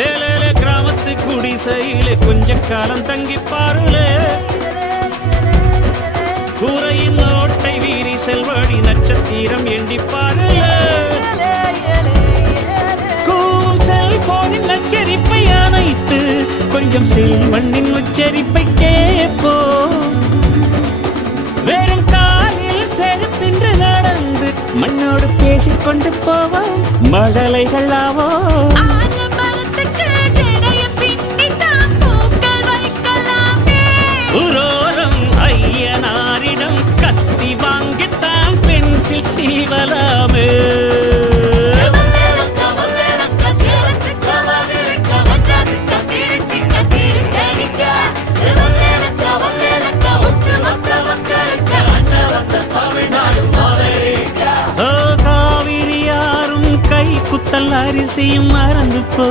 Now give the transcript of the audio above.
ஏழேலே கிராமத்து குடிசையிலே கொஞ்ச காலம் தங்கி பாருலே கூரையின் ஓட்டை வீரி செல்வடி நட்சத்திரம் எண்டி பாருலே கூவும் செல்போனின் நச்சரிப்பை அணைத்து கொஞ்சம் செல்வண்ணின் உச்சரிப்பை கேப்போ வெறும் காலில் செருப்பின்று நடந்து மண்ணோடு பேசிக்கொண்டு போவோம் மடலைகள் ஆவோம் உரோரம் ஐயனாரிடம் கத்தி வாங்கித்தான் பென்சில் சீவலாமே காவிரி யாரும் கை குத்தல் அரிசியும் மறந்து போ